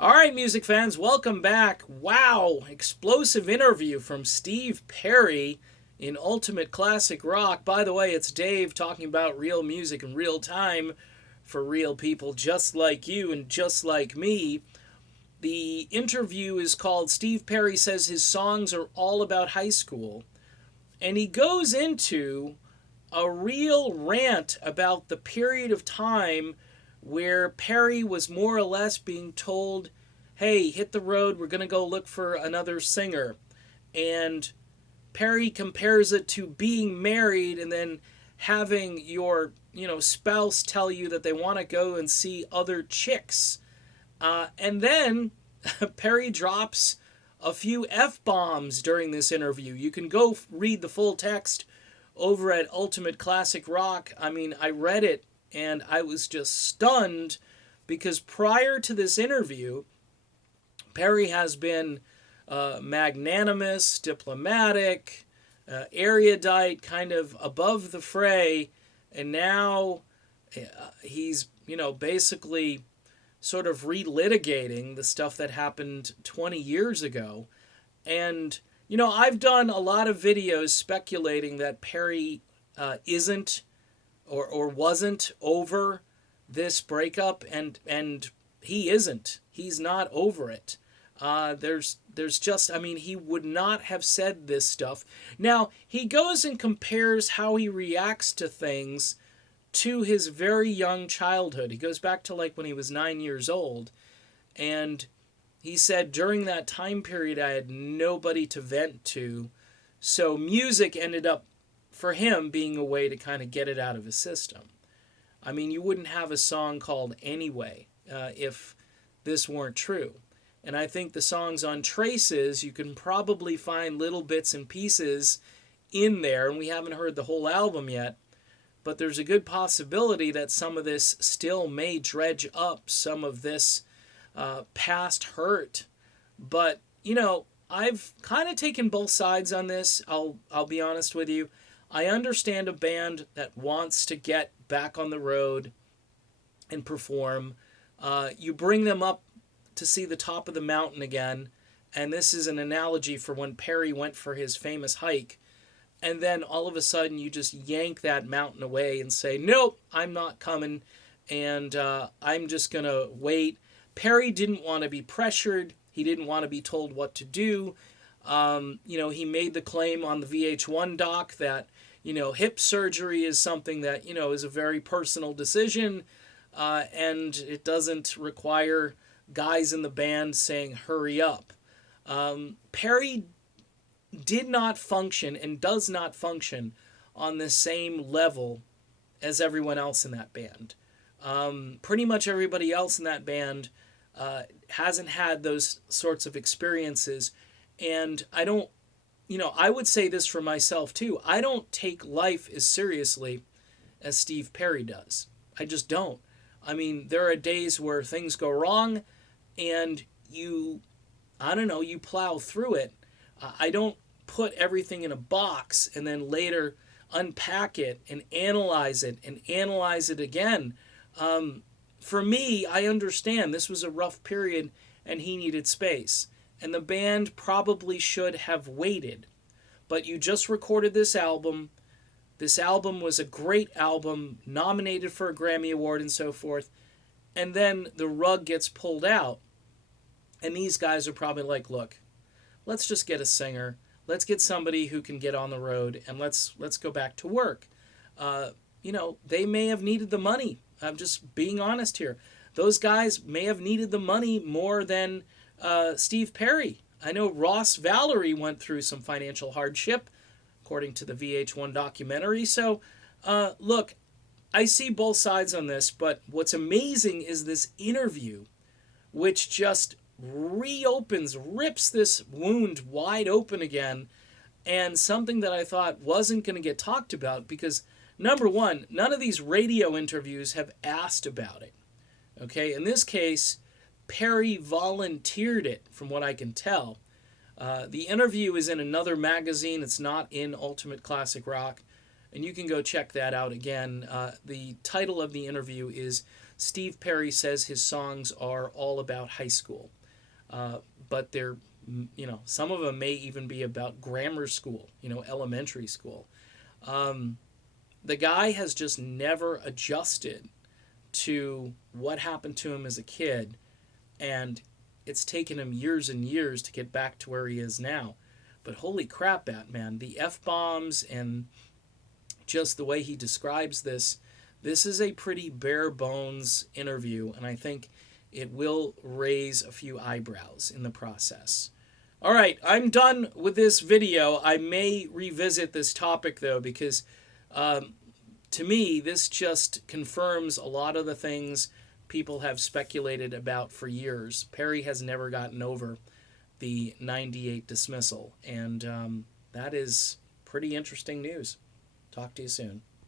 All right, music fans, welcome back. Wow, explosive interview from Steve Perry in Ultimate Classic Rock. By the way, it's Dave talking about real music in real time for real people just like you and just like me. The interview is called Steve Perry Says His Songs Are All About High School. And he goes into a real rant about the period of time where Perry was more or less being told, hey, hit the road, we're going to go look for another singer. And Perry compares it to being married and then having your, spouse tell you that they want to go and see other chicks. And then Perry drops a few F bombs during this interview. You can go read the full text over at Ultimate Classic Rock. I mean, I read it and I was just stunned because prior to this interview, Perry has been magnanimous, diplomatic, erudite, kind of above the fray, and now he's, basically sort of relitigating the stuff that happened 20 years ago. And, I've done a lot of videos speculating that Perry isn't or wasn't over this breakup, and he isn't. He's not over it. There's just, I mean, he would not have said this stuff. Now, he goes and compares how he reacts to things to his very young childhood. He goes back to like when he was 9 years old, and he said during that time period I had nobody to vent to, so music ended up for him being a way to kind of get it out of his system. I mean, you wouldn't have a song called Anyway if this weren't true. And I think the songs on Traces, you can probably find little bits and pieces in there, and we haven't heard the whole album yet, but there's a good possibility that some of this still may dredge up some of this past hurt. But, I've kind of taken both sides on this. I'll be honest with you. I understand a band that wants to get back on the road and perform. You bring them up to see the top of the mountain again, and this is an analogy for when Perry went for his famous hike, and then all of a sudden you just yank that mountain away and say, nope, I'm not coming, and I'm just going to wait. Perry didn't want to be pressured. He didn't want to be told what to do. He made the claim on the VH1 doc that, hip surgery is something that, is a very personal decision, and it doesn't require guys in the band saying, hurry up. Perry did not function and does not function on the same level as everyone else in that band. Pretty much everybody else in that band hasn't had those sorts of experiences. And I don't, I would say this for myself too. I don't take life as seriously as Steve Perry does. I just don't. I mean, there are days where things go wrong and you plow through it. I don't put everything in a box and then later unpack it and analyze it again. For me, I understand this was a rough period and he needed space. And the band probably should have waited. But you just recorded this album. This album was a great album, nominated for a Grammy Award and so forth. And then the rug gets pulled out. And these guys are probably like, look, let's just get a singer. Let's get somebody who can get on the road, and let's go back to work. They may have needed the money. I'm just being honest here. Those guys may have needed the money more than Steve Perry. I know Ross Valerie went through some financial hardship, according to the VH1 documentary. So, look, I see both sides on this, but what's amazing is this interview, which just rips this wound wide open again, and something that I thought wasn't going to get talked about because, number one, none of these radio interviews have asked about it. Okay, in this case, Perry volunteered it, from what I can tell. The interview is in another magazine. It's not in Ultimate Classic Rock, and you can go check that out again. The title of the interview is Steve Perry says his songs are all about high school, but they're, some of them may even be about grammar school, elementary school. The guy has just never adjusted to what happened to him as a kid, and it's taken him years and years to get back to where he is now. But holy crap, Batman, the F bombs and just the way he describes this is a pretty bare bones interview, and I think it will raise a few eyebrows in the process. All right, I'm done with this video. I may revisit this topic though, because to me, this just confirms a lot of the things people have speculated about for years. Perry has never gotten over the 98 dismissal, and that is pretty interesting news. Talk to you soon.